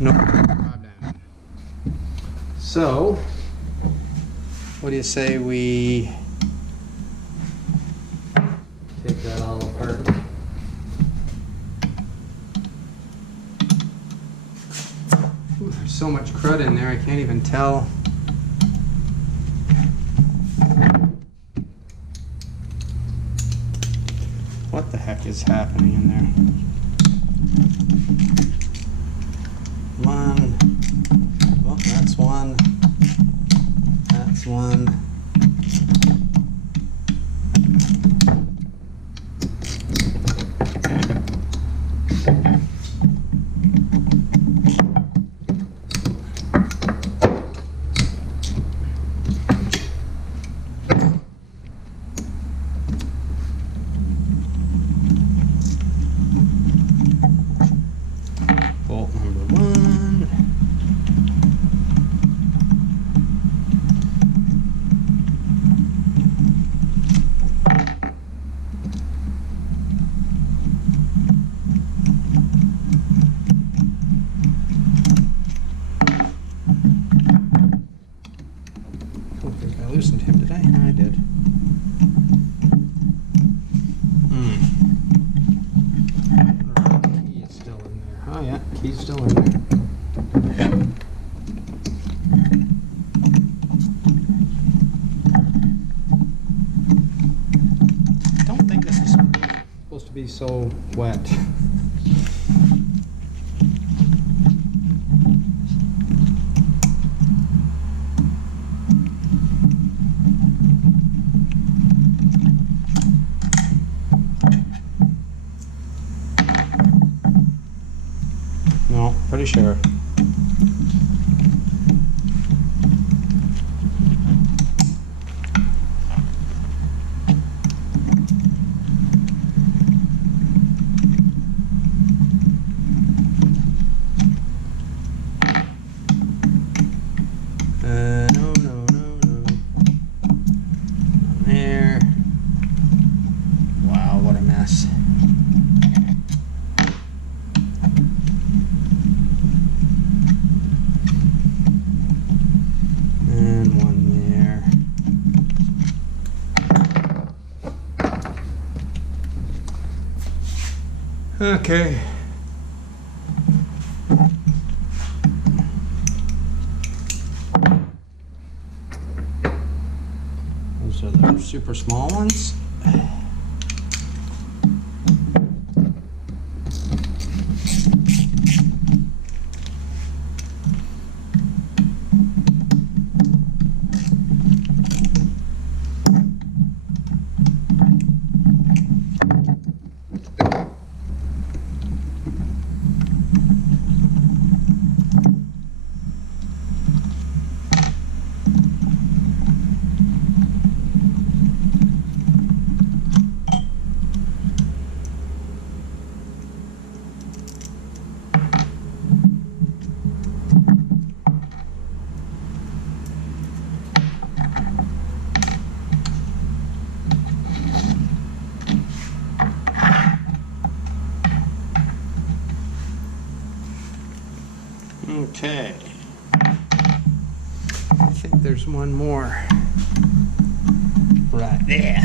No problem. So, what do you say we take that all apart? Ooh, there's so much crud in there, I can't even tell. What the heck is happening in there? One. Oh, that's one. That's one. Bolt number one. I don't think I loosened him, did I? I did. Key is still in there. Oh yeah, key's still in there. I don't think this is supposed to be so wet. No, pretty sure. No. There. Wow, what a mess. And one there. Okay. Those are the super small ones. Okay. I think there's one more right there.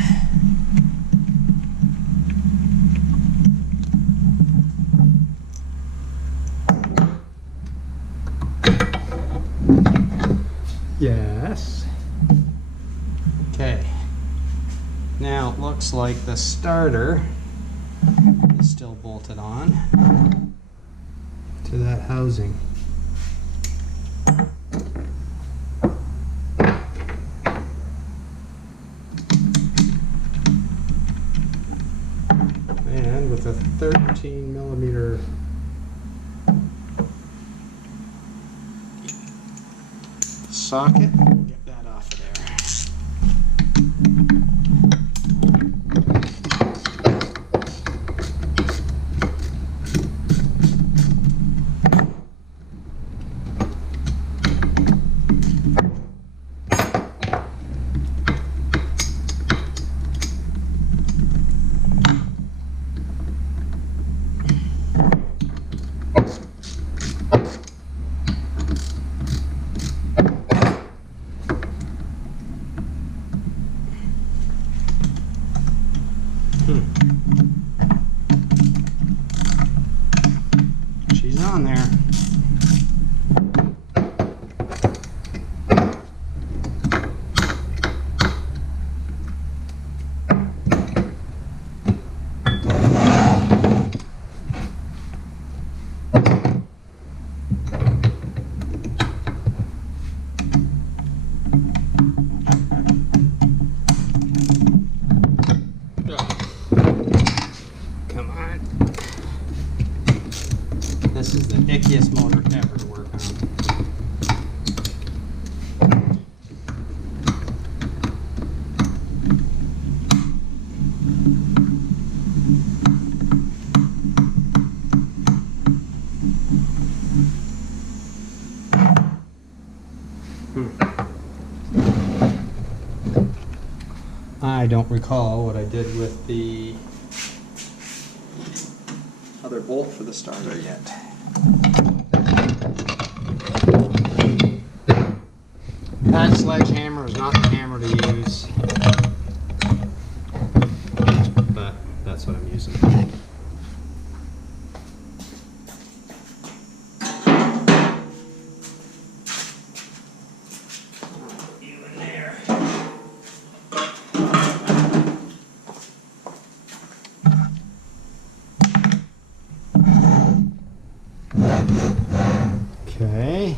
Yes. Okay. Now it looks like the starter is still bolted on to that housing. And with a 13mm socket, we'll get that off of there. on there. Come on. This is the ickiest motor ever to work on. I don't recall what I did with the other bolt for the starter yet. That sledgehammer is not the hammer to use, but that's what I'm using. Okay.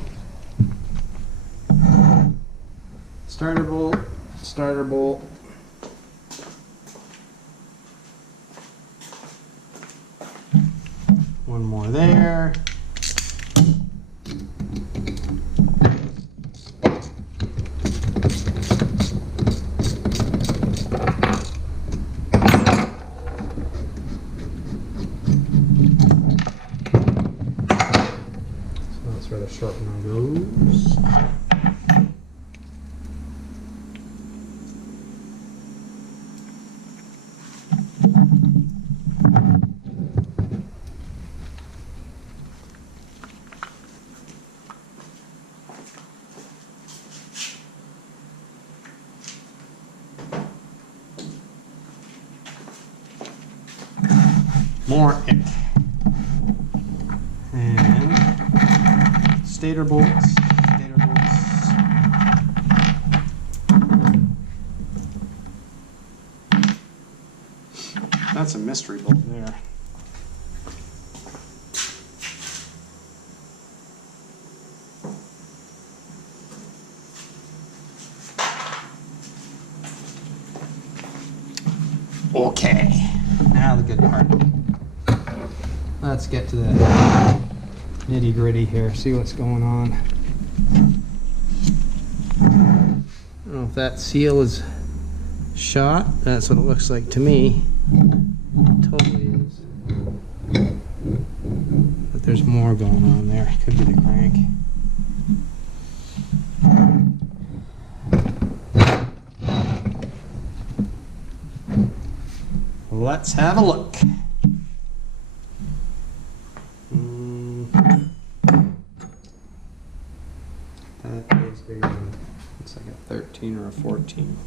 Starter bolt, starter bolt. One more there. That's where the sharpener goes. More ick. And stator bolts, stator bolts. That's a mystery bolt there. Okay, now the good part. Let's get to the nitty gritty here, see what's going on. I don't know if that seal is shot. That's what it looks like to me. It totally is. But there's more going on there. Could be the crank. Let's have a look. That is bigger than, it's like a 13 or a 14.